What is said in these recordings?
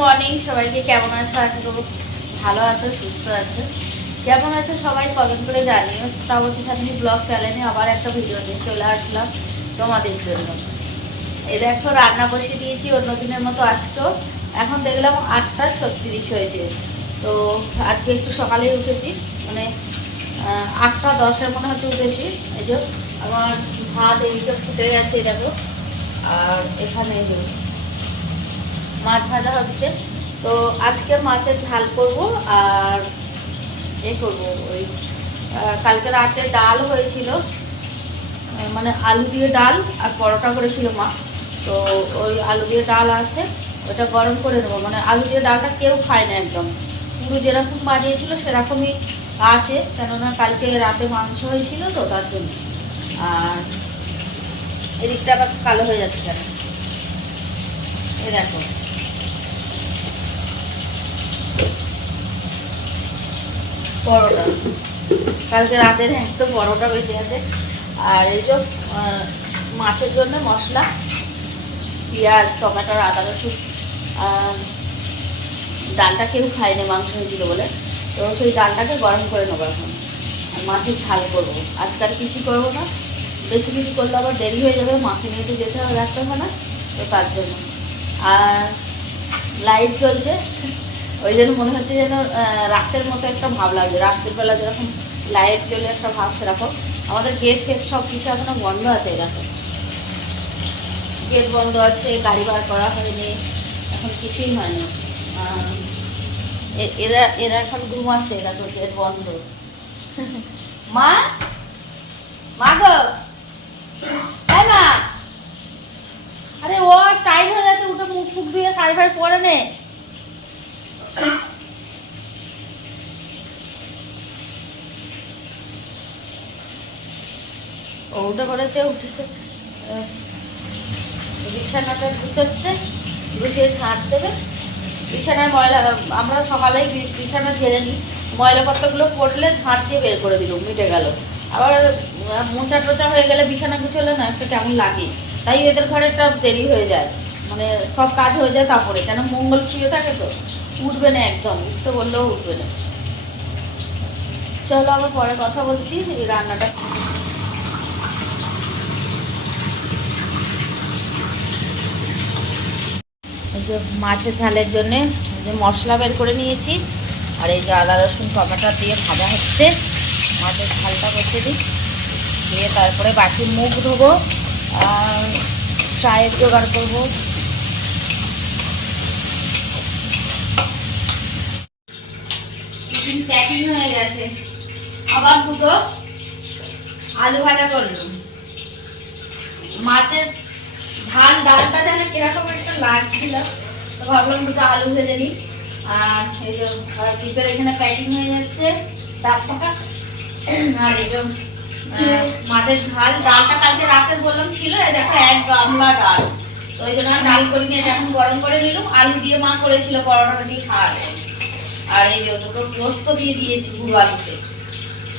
Morning সবাইকে কেমন আছো? আশা করব ভালো আছো, সুস্থ আছো। কেমন আছো সবাই কমেন্ট করে জানিও। শ্রাবতী ফ্যামিলি ব্লগ চ্যানেলে আবার একটা ভিডিও নিয়ে চলে আসলাম তোমাদের জন্য। এই দেখো, রান্না বসিয়ে দিয়েছি অন্য দিনের মতো আজকেও। এখন দেখলাম আটটা ছত্রিশ হয়েছে। তো আজকে একটু সকালেই উঠেছি। মানে আটটা দশের মনে হচ্ছে উঠেছি। এই যে আমার ভাত এইটা ফুটে গেছে দেখো। আর এখানে মাছ ভাজা হচ্ছে। তো আজকে মাছের ঝাল করব আর এ করব ওই কালকে রাতে ডাল হয়েছিল। মানে আলু দিয়ে ডাল আর পরোটা করেছিল মা। তো ওই আলু দিয়ে ডাল আছে, ওটা গরম করে নেব। মানে আলু দিয়ে ডালটা কেউ খায় না একদম। পুরো যেরকম বানিয়েছিল, সেরকমই আছে। কেননা কালকে রাতে মাংস হয়েছিল তো, তার জন্য। আর এদিকটা আবার কালো হয়ে যাচ্ছে এই দেখো। পরোটা। কালকে রাতের একটা পরোটা বেঁচে আছে আর এই যে মাছের জন্য মশলা, পেঁয়াজ, টমেটোর আদা, রসুন ডালটা কেউ খায়নি, মাংস হয়েছিল বলে। তো সেই ডালটাকে গরম করে নেব এখন। আর মাছের ঝাল করব। আজকাল কিছু করব না। বেশি কিছু করলে আবার দেরি হয়ে যাবে। মাকে নিয়ে তো যেতে হবে রাখতে হবে না তো তার জন্য। আর লাইট জ্বলছে। ওই জন্য মনে হচ্ছে যেন রাতের মতো একটা ভাব লাগছে। রাত্রের বেলা যেরকম লাইট জ্বলে একটা ভাব, সেরকম। আমাদের গেট ফেট সব কিছু এখনও বন্ধ আছে এরকম গেট বন্ধ আছে, গাড়ি বার করা হয়নি, এখন কিছুই হয়নি। এরা এরা এখন ঘুমাচ্ছে এরা তো গেট বন্ধ। মা? মা গো? মা! আরে ও টাইম হয়ে যাচ্ছে উঠে মুখ ফুক ধুয়ে শাড়ি ফাড়ি পরে নে। ও উঠে পড়েছে উঠে বিছানাটা গুছোচ্ছে, গুছিয়ে ঝাঁট দেবে। বিছানায় ময়লা, আমরা সকালে বিছানা ঝেড়ে নিই। ময়লা পত্রগুলো পড়লে ঝাঁট দিয়ে বের করে দিল, মিটে গেল। আবার মোচা টোচা হয়ে গেলে বিছানা গুছোলে না, একটু কেমন লাগে। তাই এদের ঘরে একটা দেরি হয়ে যায়। মানে সব কাজ হয়ে যায় তারপরে, কেন মঙ্গল শুয়ে থাকে তো? উঠবে না একদম উঠতে বললেও উঠবে না। চলো, আবার পরে কথা বলছি, এই রান্নাটা মাছের ঝালের জন্য যে মশলা বের করে নিয়েছি, আর এই যে আদা, রসুন, টমেটো দিয়ে ভাজা হচ্ছে। মাছের ঝালটা বসে দিই, দিয়ে তারপরে বাকি মুখ ধোবো, আর চায়ের জোগাড় করব। হয়ে গেছে। আবার দুটো আলু ভাজা মাছের ঝাল, ডালটা যেন কীরকম একটা লাগছিল ভাবলাম দুটো আলু ভেজে নিই। আর এই যে এখানে প্যাকিং হয়ে যাচ্ছে আর এই যে মাছের ঝাল, ডালটা কালকে রাতে বললাম ছিল এই দেখো এক গামলা ডাল। তো ওই জন্য ডাল করিনি, এটা এখন গরম করে নিলাম। আলু দিয়ে মা করেছিল পরোটা দিয়ে খাওয়া। আর এই যে দুটো পোস্ত দিয়ে দিয়েছি গুঁড়ো আলুতে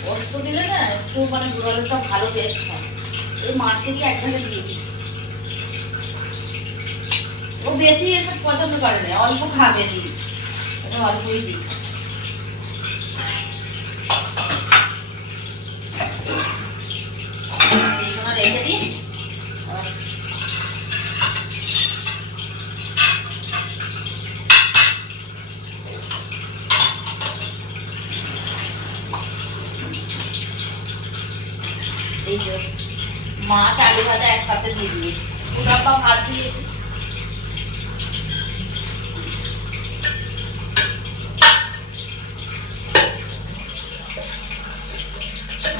পোস্ত দিলে না একটু মানে গুঁড়ো আলুটা ভালো টেস্ট হয়। এই মাছেরই একসাথে দিয়েছি ও বেশি এসব পছন্দ করে না, অল্প খাবে দিই। এটা অল্পই দিই। রেখে দিই আর এই যে মাছ, আলু ভাজা একসাথে দিয়ে দিয়েছি। পুরো ভাত দিয়েছি।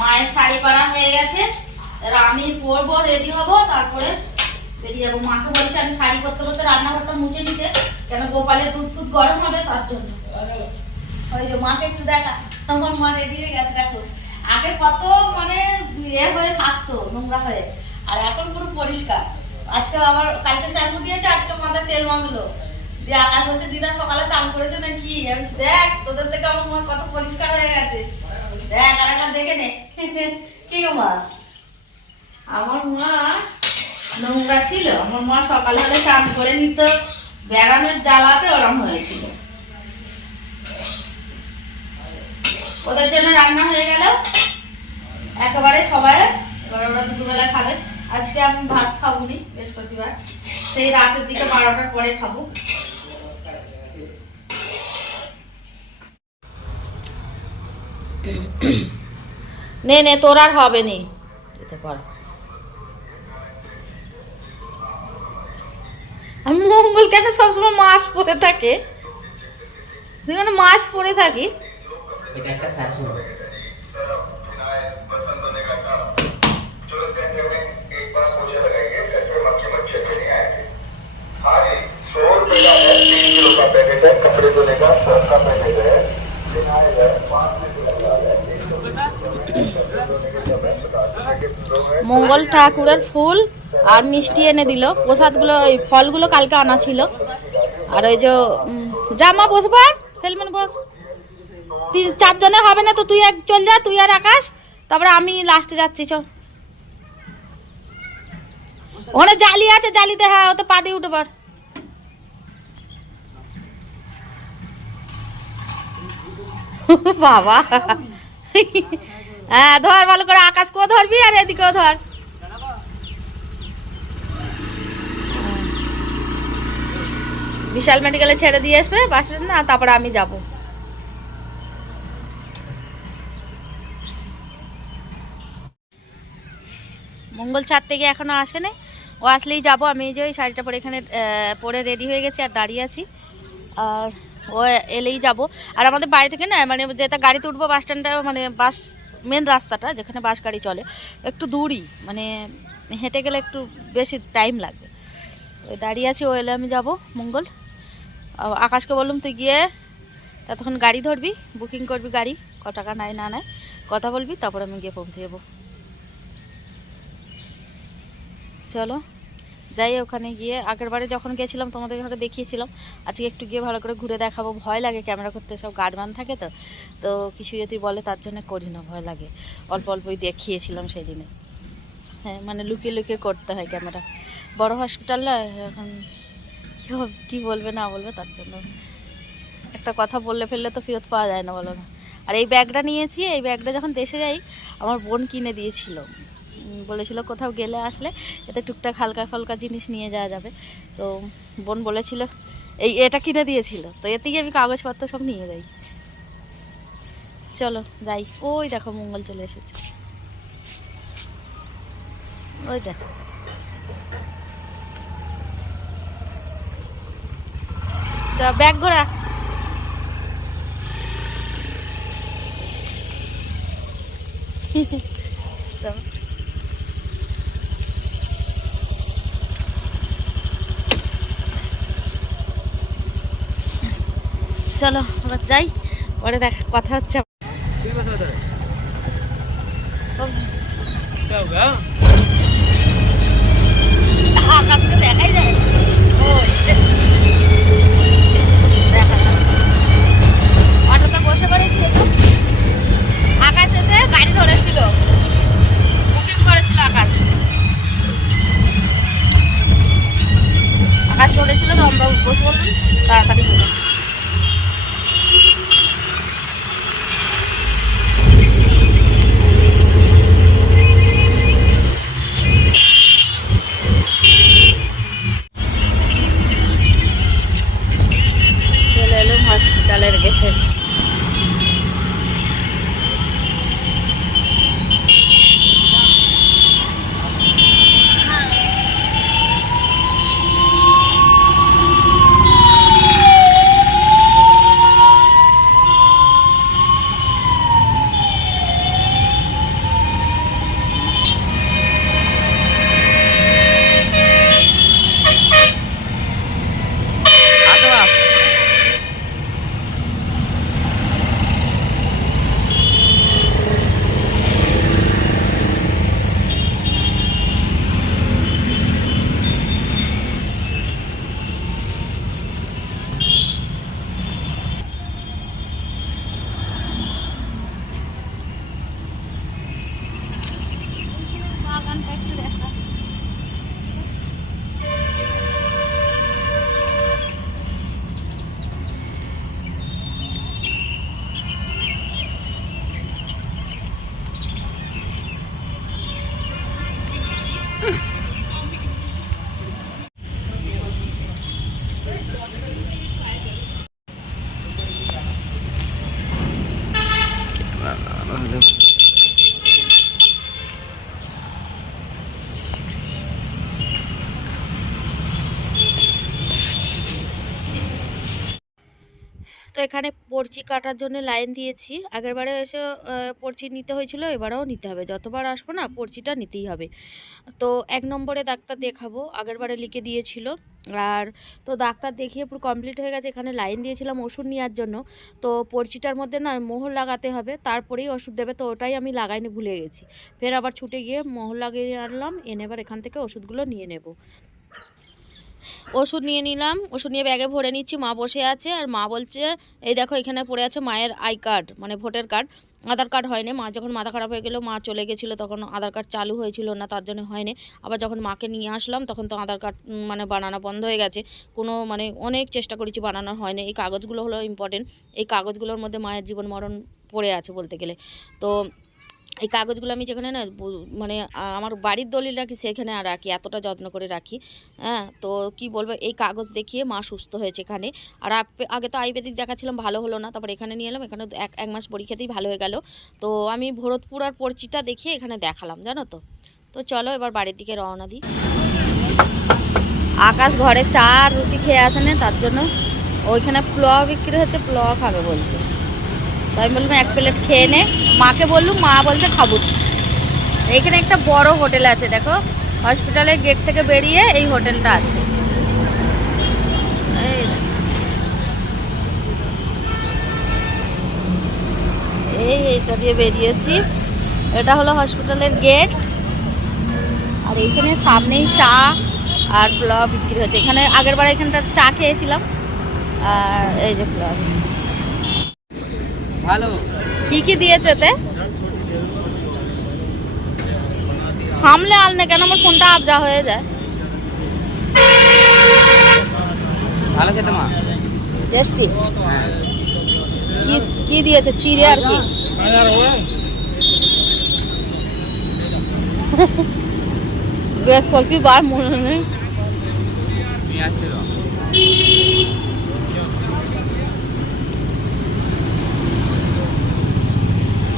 মায়ের শাড়ি পরা হয়ে গেছে। এবার আমি পরবো রেডি হব, তারপরে বেরিয়ে যাব। মাকে বলছি আমি শাড়ি করতে করতে রান্নাঘরটা মুছে নিতে, কেন গোপালের দুধ ফুধ গরম হবে তার জন্য। ওই যে মাকে একটু দেখা। আমার মা রেডি হয়ে গেছে, দেখো। আগে কত মানে ইয়ে হয়ে থাকতো, নোংরা হয়ে। আর এখন পুরো পরিষ্কার। আজকে আবার কালকে শ্যাম্পু দিয়েছে, আজকে মাথায় তেল মাখলো দিয়ে আকাশ বলছে, দিদা, সকালে চান করেছে নাকি? আমি দেখ, তোদের থেকে আমার কত পরিষ্কার হয়ে গেছে। দেখ, আর একবার দেখে নে। কি মা? আমার মা নোংরা ছিল। আমার মা সকালে হলে চান করে নিত বেড়ানোর জ্বালাতে ওরম হয়েছিল। ওদের জন্য রান্না হয়ে গেল। একেবারে সবাই এবার ওরা দুপুরবেলা খাবে। আজকে আমি ভাত খাব নি বৃহস্পতিবার। সেই রাতের দিকে বারোটার পরে খাব। নে নে, তোর আর হবে নি। যেতে পার। আমি মঙ্গল কেন সবসময় মাছ পরে থাকে? তুই মানে মাছ পরে থাকি এটা একটা ফ্যাশন सौ रुपए का है तीन किलो का पैकेट है कपड़े धोने का सौ का पैकेट है फिनाइल है पाँच लीटर का है एक सौ कपड़े धोने के जब है पचास रुपए के किलो है মঙ্গল ঠাকুরের ফুল আর মিষ্টি এনে দিল প্রসাদগুলো ওই ফলগুলো কালকে আনা ছিল আর ওই যে উম, জামা বসবার হেলমেট বস তিন চারজনে হবে না তো তুই এক চল যা, তুই আর আকাশ। তারপরে আমি লাস্টে যাচ্ছি চ ওখানে জালি আছে, জালিতে হ্যাঁ ওতে পা দিয়ে উঠে বাবা। হ্যাঁ ধর ভালো করে আকাশকেও ধরবি আর এদিকেও ধর। বিশাল মেডিকেলে ছেড়ে দিয়ে আসবে, বাসের না তারপরে আমি যাব। মঙ্গল ছাদ থেকে এখনও আসেনি। ও আসলেই যাব। আমি যে ওই শাড়িটা পরে এখানে পরে রেডি হয়ে গেছি আর দাঁড়িয়ে আছি। আর ও এলেই যাব। আর আমাদের বাড়ি থেকে না মানে যেটা গাড়িতে উঠবো বাস স্ট্যান্ডটা মানে বাস মেন রাস্তাটা, যেখানে বাস গাড়ি চলে, একটু দূরই মানে হেঁটে গেলে একটু বেশি টাইম লাগবে। তো দাঁড়িয়ে আছি, ও এলে আমি যাব, মঙ্গল। আকাশকে বললাম, তুই গিয়ে ততক্ষণ গাড়ি ধরবি বুকিং করবি গাড়ি, ক টাকা নাই না নেয়, কথা বলবি, তারপর আমি গিয়ে পৌঁছে যাব। চলো। যাই ওখানে গিয়ে আগের বারে যখন গেছিলাম, তোমাদের ঘরে দেখিয়েছিলাম। আজকে একটু গিয়ে ভালো করে ঘুরে দেখাবো, ভয় লাগে ক্যামেরা করতে, সব গার্ডম্যান থাকে তো। তো কিছু যদি বলে তার জন্য করি না, ভয় লাগে। অল্প অল্পই দেখিয়েছিলাম সেই দিনে হ্যাঁ মানে লুকিয়ে লুকিয়ে করতে হয় ক্যামেরা বড় হসপিটাল এখন কী কী বলবে না বলবে তার জন্য। একটা কথা বললে ফেললে তো ফেরত পাওয়া যায় না, বলো না। আর এই ব্যাগটা নিয়েছি, এই ব্যাগটা যখন দেশে যাই, আমার বোন কিনে দিয়েছিল। বলেছিল কোথাও গেলে আসলে এতে টুকটাক হালকা ফালকা জিনিস নিয়ে যাওয়া যাবে। তো বোন বলেছিল, এই এটা কিনে দিয়েছিল, তো এতেই আমি কাগজপত্র সব নিয়ে যাই। চলো, যাই। ওই দেখো, মঙ্গল চলে এসেছে। ওই দেখো। ব্যাগ ঘোরা। তো চলো এবার যাই। পরে দেখা কথা হচ্ছে। তো এখানে পর্চি কাটার জন্য লাইন দিয়েছি। আগেরবারে এসে পর্চি নিতে হয়েছিল, এবারেও নিতে হবে। যতবার আসব না পর্চিটা নিতেই হবে। তো এক নম্বরে ডাক্তার দেখাবো, আগেরবারে লিখে দিয়েছিল। আর তো ডাক্তার দেখিয়ে পুরো কমপ্লিট হয়ে গেছে, এখানে লাইন দিয়েছিলাম ওষুধ নেওয়ার জন্য। তো পর্চিটার মধ্যে না মোহর লাগাতে হবে, তারপরেই ওষুধ দেবে, তো ওটাই আমি লাগাইনি, ভুলে গেছি। ফের আবার ছুটে গিয়ে মোহর লাগিয়ে আনলাম, এনে এবার এখান থেকে ওষুধগুলো নিয়ে নেব। ওষুধ নিয়ে নিলাম, ওষুধ নিয়ে ব্যাগে ভরে নিচ্ছি, মা বসে আছে আর মা বলছে, এই দেখো এখানে পড়ে আছে মায়ের আই কার্ড মানে ভোটার কার্ড, আধার কার্ড হয়নি। মা যখন মাথা খারাপ হয়ে গেল, মা চলে গেছিল, তখন আধার কার্ড চালু হয়েছিল না, তার জন্য হয়নি। আবার যখন মাকে নিয়ে আসলাম, তখন তো আধার কার্ড মানে বানানো বন্ধ হয়ে গেছে। কোনো মানে অনেক চেষ্টা করেছি বানানো হয়নি। এই কাগজগুলো হলো ইম্পর্টেন্ট এই কাগজগুলোর মধ্যে মায়ের জীবন মরণ পড়ে আছে বলতে গেলে। তো এই কাগজগুলো আমি যেখানে না মানে আমার বাড়ির দলিল রাখি, সেখানে আর রাখি, এতটা যত্ন করে রাখি। হ্যাঁ তো কি বলব, এই কাগজ দেখিয়ে মা সুস্থ হয়েছে এখানে। আর আগে তো আয়ুর্বেদিক দেখাচ্ছিলাম, ভালো হলো না, তারপর এখানে নিয়ে এলাম, এখানে এক এক মাস পরীক্ষাতেই ভালো হয়ে গেল। তো আমি ভরতপুর আর পরিচিটা দেখিয়ে এখানে দেখালাম, জানো তো। তো চলো এবার বাড়ির দিকে রওনা দিই। আকাশ ঘরে চা রুটি খেয়ে আসে না তার জন্য ওইখানে পোলাও বিক্রি হচ্ছে, পোলাও খাবে বলছে। তো আমি বললাম, এক প্লেট খেয়ে নে। মাকে বললুম, মা বলছে খাব। এইখানে একটা বড় হোটেল আছে, দেখো। হসপিটালের গেট থেকে বেরিয়ে এই হোটেলটা আছে। এই। এইটা দিয়ে বেরিয়েছি। এটা হলো হসপিটালের গেট। আর এইখানে সামনেই চা আর পোলাও বিক্রি হচ্ছে। এখানে আগের বার এখানটা চা খেয়েছিলাম। আর এই যে পোলাও। ভালো। কি কি দিয়েছে তে? সামলে আনলে কেন? আমার ফোনটা আবজা হয়ে যায়। ভালো খেতে মা। টেস্টি হ্যাঁ। কি কি দিয়েছে? চিড়ে আর কি? বেশ কয়েকবার মনে নেই।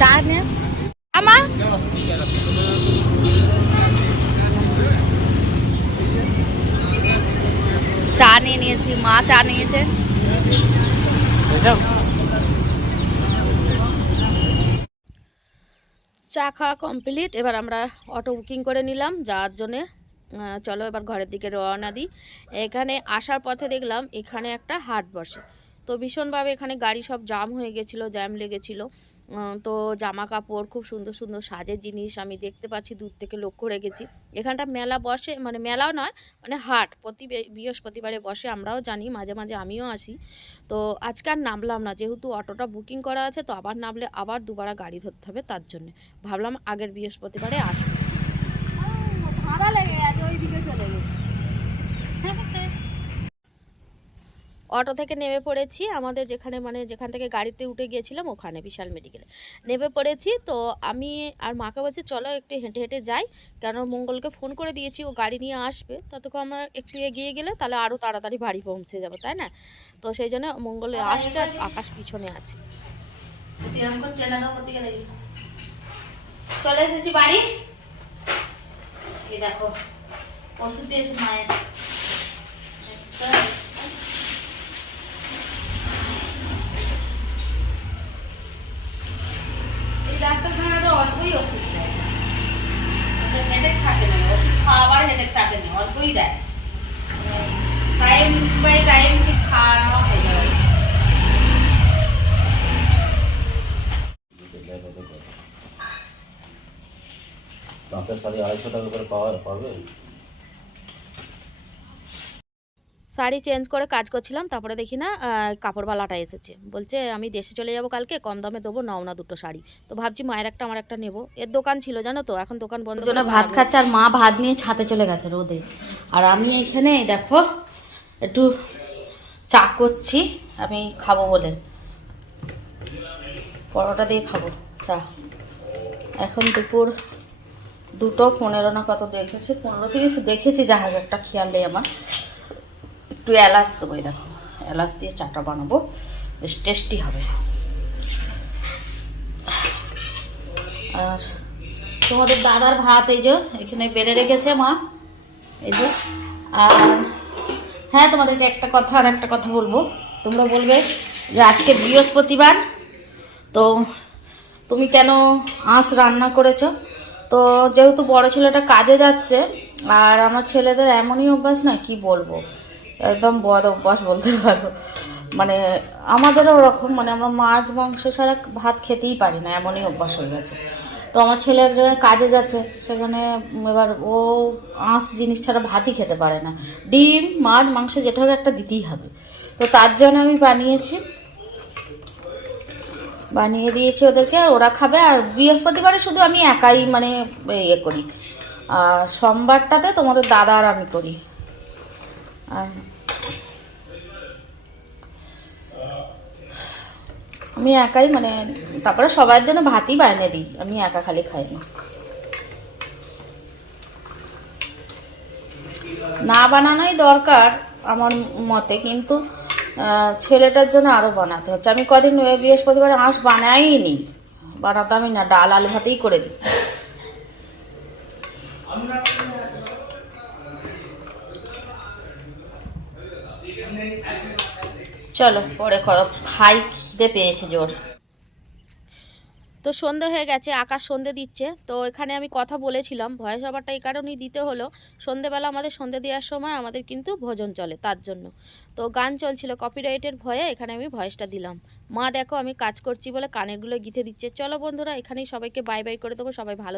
পেঁয়াজ ছিল চা নে চা নিয়ে নিয়েছি মা চা নিয়েছে চা খাওয়া কমপ্লিট এবার আমরা অটো বুকিং করে নিলাম যাওয়ার জন্যে চলো এবার ঘরের দিকে রওনা দিই এখানে আসার পথে দেখলাম এখানে একটা হাট বসে তো ভীষণভাবে এখানে গাড়ি সব জাম হয়ে গেছিল জ্যাম লেগেছিলো। তো জামা কাপড় খুব সুন্দর সুন্দর সাজের জিনিস আমি দেখতে পাচ্ছি, দূর থেকে লক্ষ্য রেখেছি। এখানটা মেলা বসে মানে মেলাও নয় মানে হাট, প্রতি বৃহস্পতিবারে বসে আমরাও জানি, মাঝে মাঝে আমিও আসি। তো আজকে আর নামলাম না, যেহেতু অটোটা বুকিং করা আছে, তো আবার নামলে আবার দুবার গাড়ি ধরতে হবে তার জন্য। ভাবলাম আগের বৃহস্পতিবারে আসব ধাঁধা লেগে গেছে ওই দিকে চলে গেছে অটো থেকে নেমে পড়েছি। আমাদের যেখানে মানে যেখান থেকে গাড়িতে উঠে গিয়েছিলাম ওখানে বিশাল মেডিকেলে নেমে পড়েছি, তো আমি আর মাকে বলছি, চলো একটু হেঁটে হেঁটে যাই। কেন মঙ্গলকে ফোন করে দিয়েছি, ও গাড়ি নিয়ে আসবে। ততক্ষণ আমরা একটু এগিয়ে গেলে তাহলে আরও তাড়াতাড়ি বাড়ি পৌঁছে যাব, তাই না? তো সেই জন্য মঙ্গলে আসছে আর আকাশ পিছনে আছে। চলে এসেছি বাড়ি। দেখো, ওষুধ দিয়েছে মায়ের একটা- এই ডাক্তারখানাটা অল্পই ওষুধ দেয় হেডেক থাকে না ওষুধ খাওয়াবার হেডেক থাকে না অল্পই দেয় টাইম বাই টাইম ঠিক খাওয়ানো হয়ে যাবে দাঁতের সাড়ে আড়াইশো টাকা করে পাওয়া পাবে শাড়ি চেঞ্জ করে কাজ করছিলাম তারপরে দেখি না কাপড়ওয়ালাটা এসেছে। বলছে আমি দেশে চলে যাব কালকে কম দামে দেবো নাও না দুটো শাড়ি। তো ভাবছি মায়ের একটা আমার একটা নেব। এর দোকান ছিল জানো তো এখন দোকান বন্ধ জন্য ভাত খাচ্ছে আর মা ভাত নিয়ে ছাতে চলে গেছে রোদে। আর আমি এখানে দেখো একটু চা করছি আমি খাব বলে। পরোটা দিয়ে খাব চা। এখন দুপুর দুটো পনেরো না কত দেখেছি পনেরো তিরিশ দেখেছি যা হোক একটা খেয়াল নেই আমার। একটু এলাচ দেবো, এই দেখো। এলাচ দিয়ে চাটা বানাবো, বেশ টেস্টি হবে। আর তোমাদের দাদার ভাত, এই যে, এখানে বেড়ে রেখেছে মা। এই যে, আর হ্যাঁ তোমাদেরকে একটা কথা আর একটা কথা বলব। তোমরা বলবে যে আজকে বৃহস্পতিবার, তো তুমি কেন আঁশ রান্না করেছ? তো যেহেতু বড় ছেলেটা কাজে যাচ্ছে, আর আমার ছেলেদের এমনই অভ্যাস না, কি বলব? একদম বদ অভ্যাস বলতে পারো। মানে আমাদেরও ওরকম মানে আমরা মাছ, মাংস ছাড়া ভাত খেতেই পারি না, এমনই অভ্যাস হয়ে গেছে। তো আমার ছেলের কাজে যাচ্ছে, সেখানে এবার ও আঁশ জিনিস ছাড়া ভাতই খেতে পারে না। ডিম, মাছ, মাংস যেটা হোক একটা দিতেই হবে। তো তার জন্য আমি বানিয়েছি। বানিয়ে দিয়েছি ওদেরকে, আর ওরা খাবে, আর বৃহস্পতিবারে শুধু আমি একাই মানে ইয়ে করি। আর সোমবারটাতে তোমাদের দাদা আর আমি করি। আর আমি একাই মানে তারপরে সবার জন্য ভাতই বানিয়ে দিই, আমি একা খালি খাই না। না বানানোই দরকার আমার মতে, কিন্তু ছেলেটার জন্য আরও বানাতে হচ্ছে। আমি কদিন বৃহস্পতিবার আঁশ বানাইনি বানাতামই না, ডাল আলু ভাতেই করে দিই। চলো, পরে খাই, খিদে পেয়েছে জোর। তো সন্ধে হয়ে গেছে, আকাশ সন্ধে দিচ্ছে। তো এখানে আমি কথা বলেছিলাম, ভয়েস ওভারটা এই কারণেই দিতে হলো। সন্ধেবেলা আমাদের সন্ধে দেওয়ার সময় আমাদের কিন্তু ভোজন চলে তার জন্য। তো গান চলছিল কপিরাইটের ভয়ে, এখানে আমি ভয়েসটা দিলাম। মা দেখো, আমি কাজ করছি বলে কানেরগুলো গিথে দিচ্ছে। চলো বন্ধুরা, এখানেই সবাইকে বাই বাই করে দেবো। সবাই ভালো